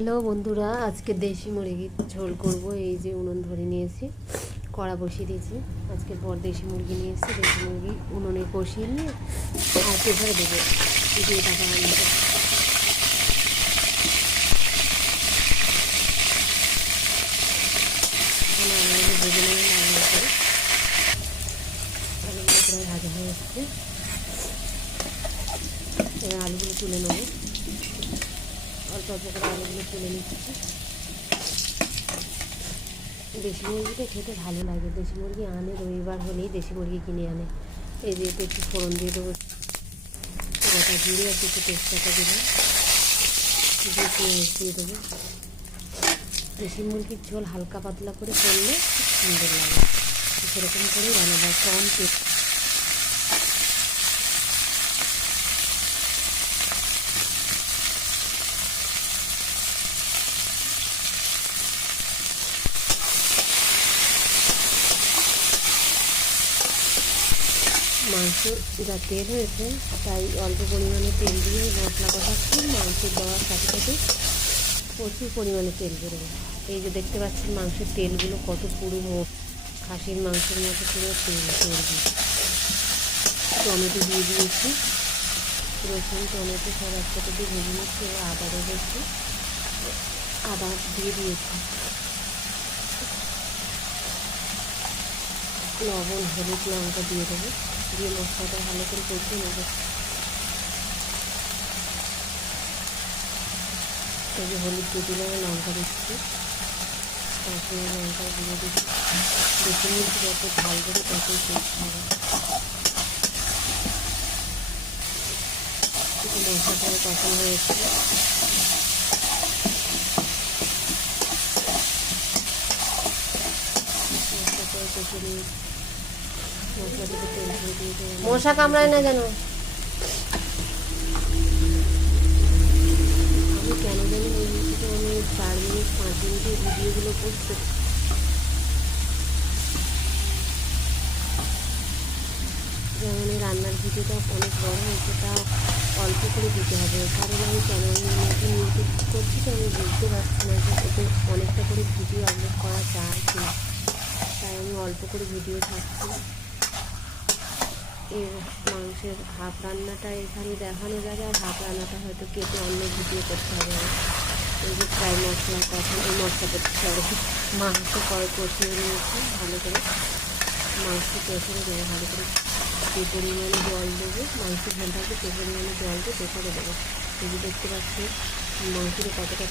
Hello বন্ধুরা, আজকে দেশি মুরগির ঝোল করব। এই যে উনুন ধরে নিয়েছি, কড়া বসিয়ে দিয়েছি। আজকে পর দেশি মুরগি নিয়ে এসেছি। দেশি মুরগি উনুনে কষিয়ে নিয়ে আর প্রেসারে দেবো দিয়ে টাকা আনতে। আলুগুলো ভেজে নেবে লাল লাল করে। আলুগুলো প্রায় ভাজা হয়ে এসছে। এবার আলুগুলো তুলে নেবো। অল্প অল্প করে আলুগুলো তুলে নিচ্ছি। দেশি মুরগিটা খেতে ভালো লাগে। দেশি মুরগি আনে, রবিবার হলেই দেশি মুরগি কিনে আনে। এই যে একটু ফোড়ন দিয়ে দেবো, গোটা জিরে আর কিছু তেজপাতা দিলাম, দিয়ে পেঁয়াজ দিয়ে দেবো। দেশি মুরগির ঝোল হালকা পাতলা করে করলে খুব সুন্দর লাগে। সেরকম করেই বানাবো, কম তেল। মাংস যা তেল হয়েছে তাই অল্প পরিমাণে তেল দিয়ে মশলা কষাচ্ছি। মাংস দেওয়ার সাথে সাথে প্রচুর পরিমাণে তেল বেরোবে। এই যে দেখতে পাচ্ছেন মাংসের তেলগুলো কত পুরো খাসির মাংসের মতো পুরো তেল চর্বি। টমেটো দিয়ে দিয়েছি, রসুন টমেটো সব একসাথে দিয়ে ভেজে নিচ্ছি। এবার আদা রেখেছি, আদা দিয়ে দিয়েছি। লবণ হলুদ লঙ্কা দিয়ে দেবো, দিয়ে মশলাটা ভালো করে কষিয়ে নেবো। এই যে হলুদ দিয়ে দিলাম, লঙ্কা দিচ্ছি, কাশ্মীরি লঙ্কা দিয়ে দিচ্ছি। দেশি মুরগি যত ঝাল করে ততই টেস্ট হবে। মশলাটা কষানো হয়েছে। মশলাটা কষে নিয়ে মশলা থেকে তেল ছেড়ে দিয়ে মশা কামড়ায় না যেন। আমি কেন জানি ওই ভিডিওটা আমি 4 মিনিট 5 মিনিটের ভিডিওগুলো করতে, যেমন এই রান্নার ভিডিওটা অনেক বড় হয়েছে, তা অল্প করে দিতে হবে। কারণ আমি কেন নতুন ইউটিউব করছি, তো আমি বুঝতে পারছি না যে ওতে অনেকটা করে ভিডিও আপলোড করা যায় কি, তাই আমি অল্প করে ভিডিও থাকছি। এর মাংসের হাফ রান্নাটা এখানে দেখানো যাবে, আর হাফ রান্নাটা হয়তো কেটে অন্য ভিডিও করতে হবে। এই যে ফ্রাই মশলা এই মশলা করতে হবে। মাংস কষিয়ে নিয়েছি ভালো করে, মাংস কষিয়ে দেবো ভালো করে। যে পরিমাণে জল দেবো, মাংস ঝোলটাকে যে পরিমাণে জল দিয়ে প্রেসারে দেবো। এই যে দেখতে পাচ্ছি মাংসটা কতটা